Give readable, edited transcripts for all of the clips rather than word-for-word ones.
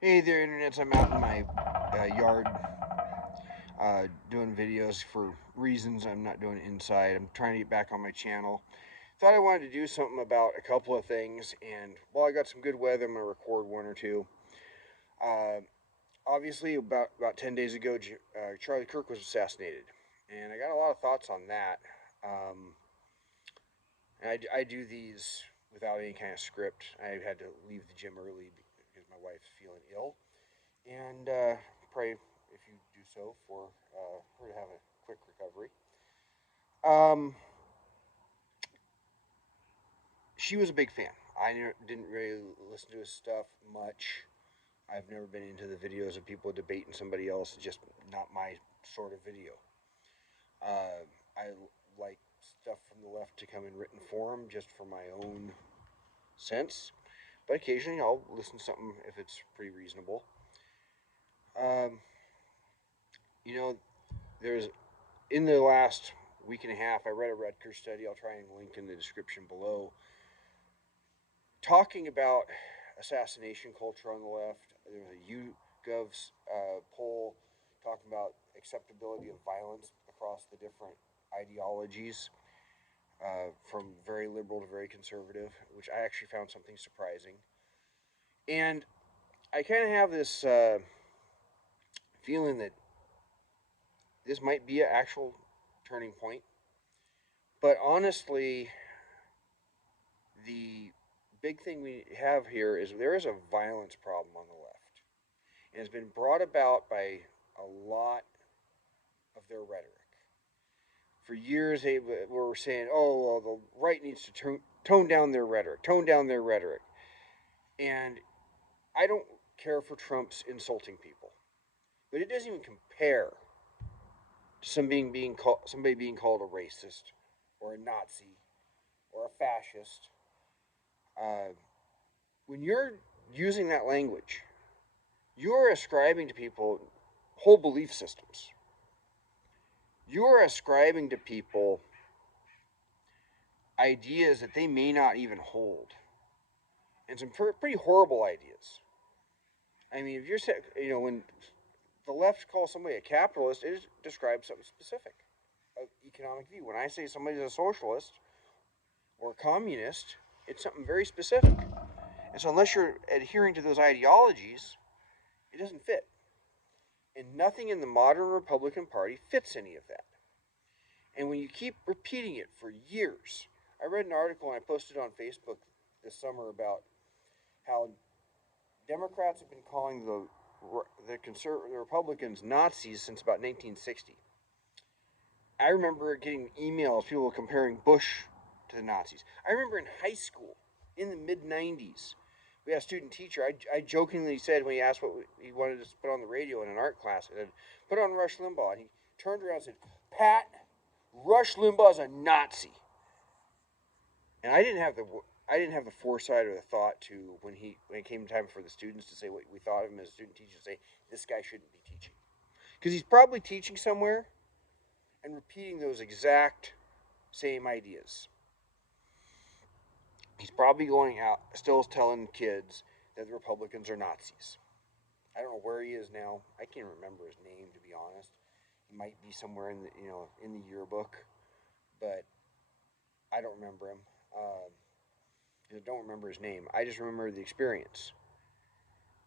Hey there, internets. I'm out in my yard doing videos for reasons I'm not doing it inside. I'm trying to get back on my channel. Thought I wanted to do something about a couple of things, and while I got some good weather, I'm going to record one or two. Uh, Obviously, about 10 days ago, Charlie Kirk was assassinated, and I got a lot of thoughts on that. Um, I do these without any kind of script. I had to leave the gym early because my wife's feeling ill. And pray, if you do so, for her to have a quick recovery. Um, she was a big fan. Didn't really listen to his stuff much. I've never been into the videos of people debating somebody else. It's just not my sort of video. I like stuff from the left to come in written form just for my own sense. But occasionally I'll listen to something if it's pretty reasonable. Um, you know, there's in the last week and a half, I read a Rutgers study. I'll try and link in the description below, talking about assassination culture on the left. There was a YouGov poll talking about acceptability of violence across the different ideologies, from very liberal to very conservative, which I actually found something surprising. And I kind of have this feeling that this might be an actual turning point. But honestly, the big thing we have here is there is a violence problem on the left. And it's been brought about by a lot of their rhetoric. For years, they were saying, oh, well, the right needs to tone down their rhetoric, tone down their rhetoric. And I don't care for Trump's insulting people, but it doesn't even compare to somebody being called a racist or a Nazi or a fascist. Uh, when you're using that language, you're ascribing to people whole belief systems. You're ascribing to people ideas that they may not even hold, and some pretty horrible ideas. I mean, if you're, when the left calls somebody a capitalist, it describes something specific, an economic view. When I say somebody's a socialist or a communist, it's something very specific. And so, unless you're adhering to those ideologies, it doesn't fit. And nothing in the modern Republican Party fits any of that. And when you keep repeating it for years, I read an article and I posted it on Facebook this summer about how Democrats have been calling the Republicans Nazis since about 1960. I remember getting emails, people comparing Bush to the Nazis. I remember in high school, in the mid 90s, we had a student teacher. I jokingly said when he asked what he wanted us to put on the radio in an art class, I said, put on Rush Limbaugh. And he turned around and said, Pat, Rush Limbaugh's a Nazi. And I didn't have the foresight or the thought to when it came time for the students to say what we thought of him as a student teacher, to say this guy shouldn't be teaching, because he's probably teaching somewhere and repeating those exact same ideas. He's probably going out still telling kids that the Republicans are Nazis. I don't know where he is now. I can't remember his name, to be honest. He might be somewhere in the yearbook, but I don't remember him. I don't remember his name. I just remember the experience.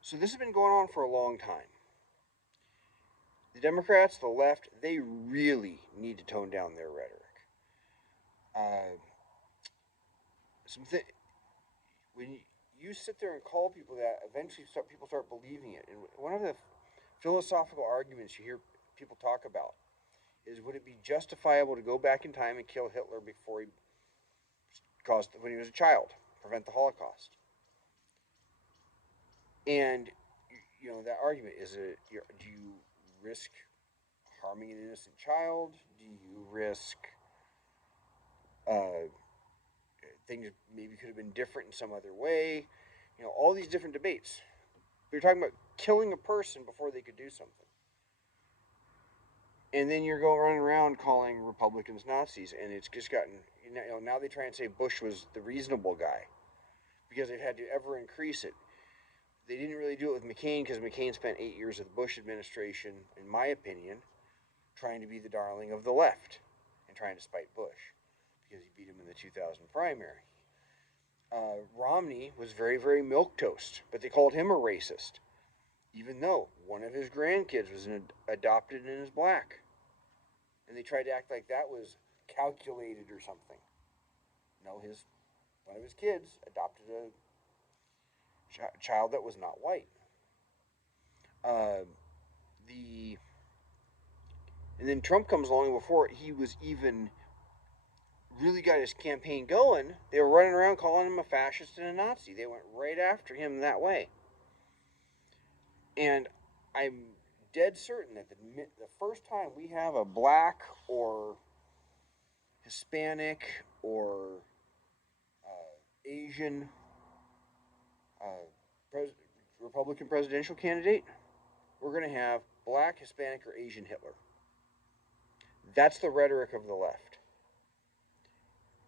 So this has been going on for a long time. The Democrats, the left, they really need to tone down their rhetoric. Uh, when you sit there and call people that, eventually people start believing it. And one of the philosophical arguments you hear people talk about is, would it be justifiable to go back in time and kill Hitler before he caused, when he was a child, prevent the Holocaust? And that argument is, do you risk harming an innocent child? Do you risk uh, things maybe could have been different in some other way? All these different debates. You're talking about killing a person before they could do something. And then you're going running around calling Republicans Nazis, and it's just gotten, now they try and say Bush was the reasonable guy because they've had to ever increase it. They didn't really do it with McCain because McCain spent 8 years of the Bush administration, in my opinion, trying to be the darling of the left and trying to spite Bush because he beat him in the 2000 primary. Romney was very, very milquetoast, but they called him a racist, even though one of his grandkids was adopted and is black. And they tried to act like that was calculated or something. No, one of his kids adopted a child that was not white. The and then Trump comes along, and before he was even really got his campaign going, they were running around calling him a fascist and a Nazi. They went right after him that way. And I'm dead certain that the first time we have a black or Hispanic or Asian Republican presidential candidate, we're going to have black, Hispanic, or Asian Hitler. That's the rhetoric of the left.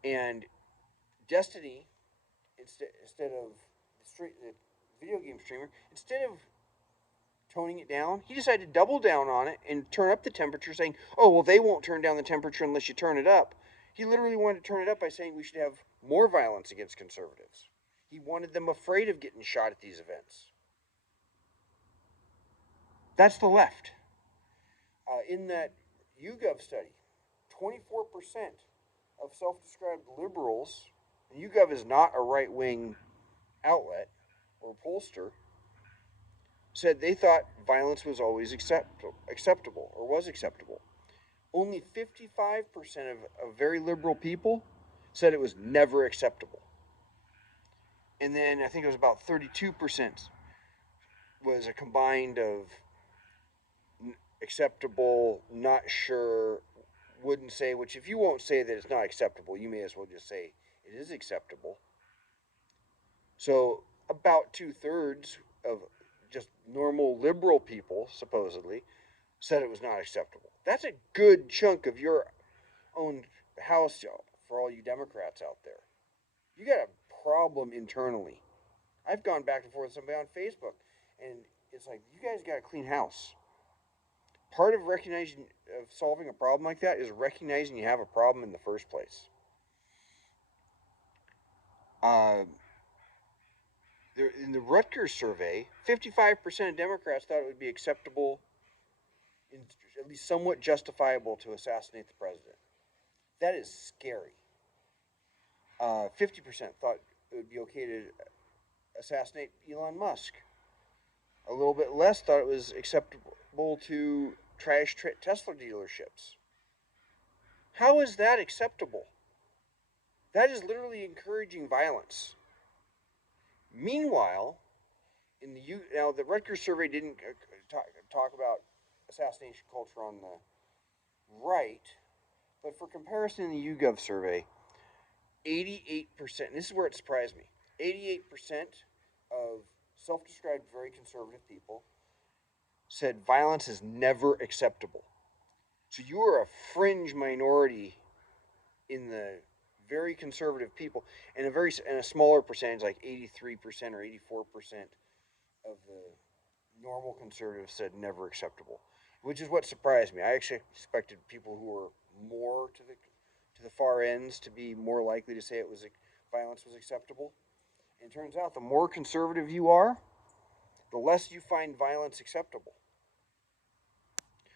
And Destiny, instead of the video game streamer, instead of toning it down, he decided to double down on it and turn up the temperature, saying, oh, well, they won't turn down the temperature unless you turn it up. He literally wanted to turn it up by saying we should have more violence against conservatives. He wanted them afraid of getting shot at these events. That's the left. In that YouGov study, 24% of self-described liberals, and YouGov is not a right-wing outlet or pollster, said they thought violence was always acceptable or was acceptable. Only 55% of very liberal people said it was never acceptable. And then I think it was about 32% was a combined of acceptable, not sure, wouldn't say, which if you won't say that it's not acceptable, you may as well just say it is acceptable. So about 2/3 of just normal liberal people, supposedly, said it was not acceptable. That's a good chunk of your own house, y'all, for all you Democrats out there. You got a problem internally. I've gone back and forth with somebody on Facebook, and it's like, you guys got a clean house. Part of solving a problem like that is recognizing you have a problem in the first place. In the Rutgers survey, 55% of Democrats thought it would be acceptable, at least somewhat justifiable, to assassinate the president. That is scary. 50% thought it would be okay to assassinate Elon Musk. A little bit less thought it was acceptable to trash Tesla dealerships. How is that acceptable? That is literally encouraging violence. Meanwhile, now the Rutgers survey didn't talk about assassination culture on the right, but for comparison, in the YouGov survey, 88%, and this is where it surprised me, 88% of self-described very conservative people said violence is never acceptable. So you are a fringe minority in the very conservative people, and a smaller percentage, like 83% or 84% of the normal conservatives said never acceptable, which is what surprised me. I actually expected people who were more to the far ends to be more likely to say violence was acceptable. And it turns out the more conservative you are, the less you find violence acceptable.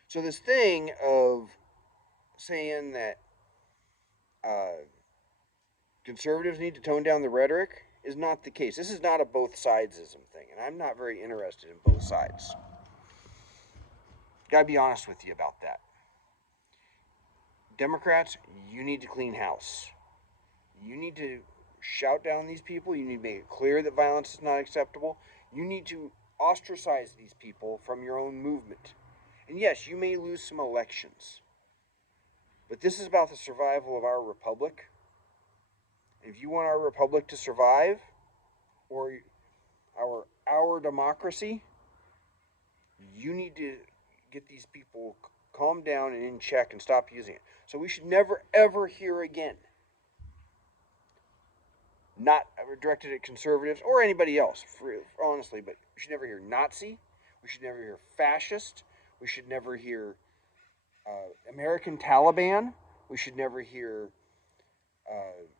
So this thing of saying that conservatives need to tone down the rhetoric is not the case. This is not a both sidesism thing, and I'm not very interested in both sides. Gotta be honest with you about that. Democrats, you need to clean house. You need to shout down these people. You need to make it clear that violence is not acceptable. You need to ostracize these people from your own movement. And yes, you may lose some elections, but this is about the survival of our republic. If you want our republic to survive, or our democracy, you need to get these people calmed down and in check and stop using it. So we should never, ever hear again, not directed at conservatives or anybody else, honestly, but we should never hear Nazi. We should never hear fascist. We should never hear American Taliban. We should never hear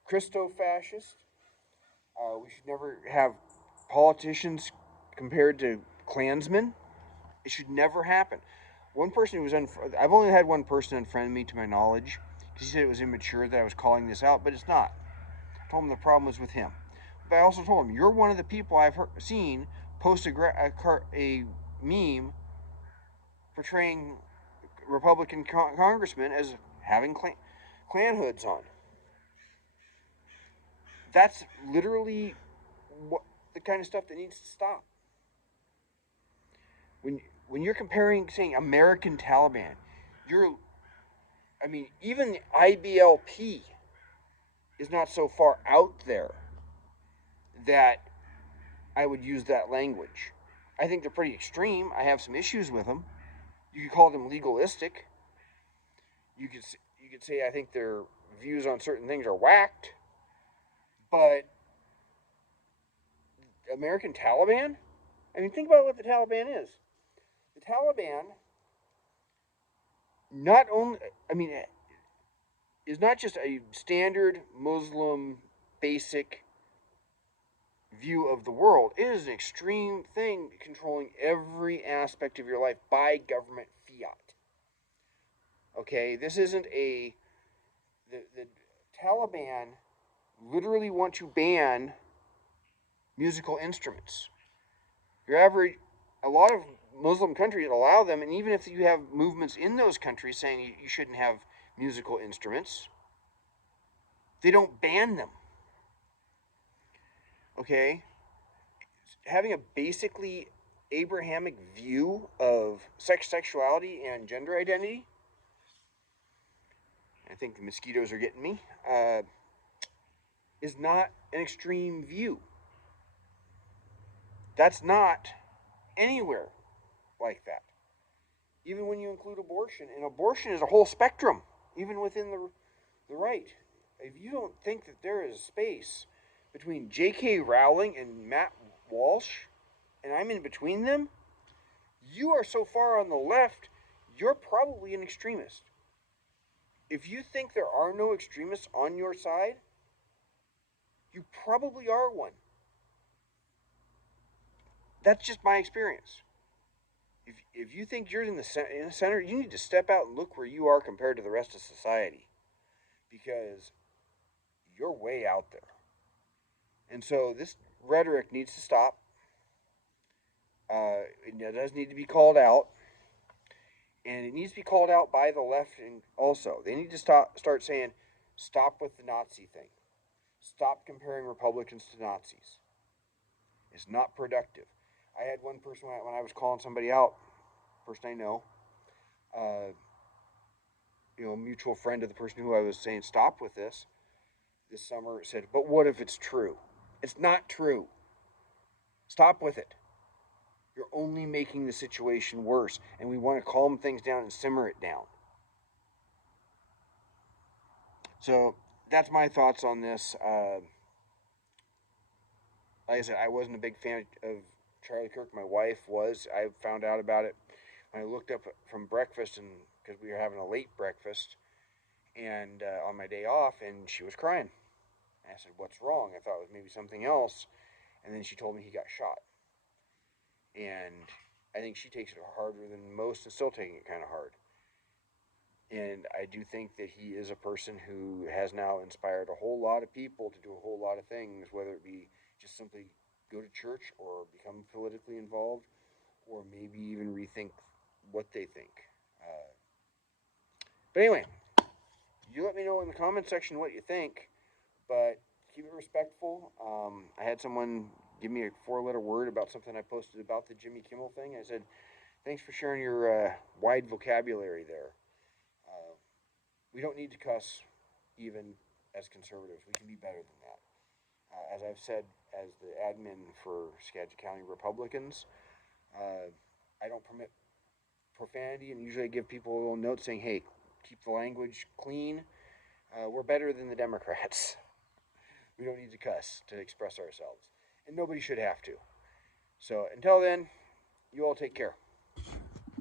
Christo-fascist. We should never have politicians compared to Klansmen. It should never happen. One person who was I've only had one person unfriend me to my knowledge because he said it was immature that I was calling this out, but it's not. I told him the problem was with him. But I also told him, you're one of the people I've seen post a meme portraying Republican congressmen as having Klan hoods on. That's literally what the kind of stuff that needs to stop. When you're comparing, saying American Taliban, even the IBLP is not so far out there that I would use that language. I think they're pretty extreme. I have some issues with them. You could call them legalistic. You could say I think their views on certain things are whacked. But American Taliban? I mean, think about what the Taliban is. The Taliban not only, is not just a standard Muslim basic view of the world. It is an extreme thing controlling every aspect of your life by government fiat. Okay, this isn't the Taliban literally want to ban musical instruments. A lot of Muslim countries allow them, and even if you have movements in those countries saying you shouldn't have musical instruments, they don't ban them. Okay? Having a basically Abrahamic view of sexuality and gender identity, I think the mosquitoes are getting me, is not an extreme view. That's not anywhere like that. Even when you include abortion, and abortion is a whole spectrum, even within the right. If you don't think that there is space between J.K. Rowling and Matt Walsh, and I'm in between them, you are so far on the left, you're probably an extremist. If you think there are no extremists on your side, you probably are one. That's just my experience. If you think you're in the center, you need to step out and look where you are compared to the rest of society, because you're way out there. And so this rhetoric needs to stop. It does need to be called out, and it needs to be called out by the left. And also, they need to start saying, stop with the Nazi thing. Stop comparing Republicans to Nazis. It's not productive. I had one person when I was calling somebody out, person I know, a mutual friend of the person who I was saying stop with this summer, said, but what if it's true? It's not true. Stop with it. You're only making the situation worse, and we want to calm things down and simmer it down. So that's my thoughts on this. Like I said, I wasn't a big fan of Charlie Kirk. My wife was. I found out about it when I looked up from breakfast, and because we were having a late breakfast, and on my day off, and she was crying. I said, "What's wrong?" I thought it was maybe something else, and then she told me he got shot. And I think she takes it harder than most, and still taking it kind of hard. And I do think that he is a person who has now inspired a whole lot of people to do a whole lot of things, whether it be just simply go to church or become politically involved, or maybe even rethink what they think. But anyway, you let me know in the comment section what you think, but keep it respectful. I had someone give me a 4-letter word about something I posted about the Jimmy Kimmel thing. I said, thanks for sharing your wide vocabulary there. We don't need to cuss even as conservatives. We can be better than that. As I've said, as the admin for Skagit County Republicans, I don't permit profanity, and usually I give people a little note saying, hey, keep the language clean. We're better than the Democrats. We don't need to cuss to express ourselves. And nobody should have to. So until then, you all take care.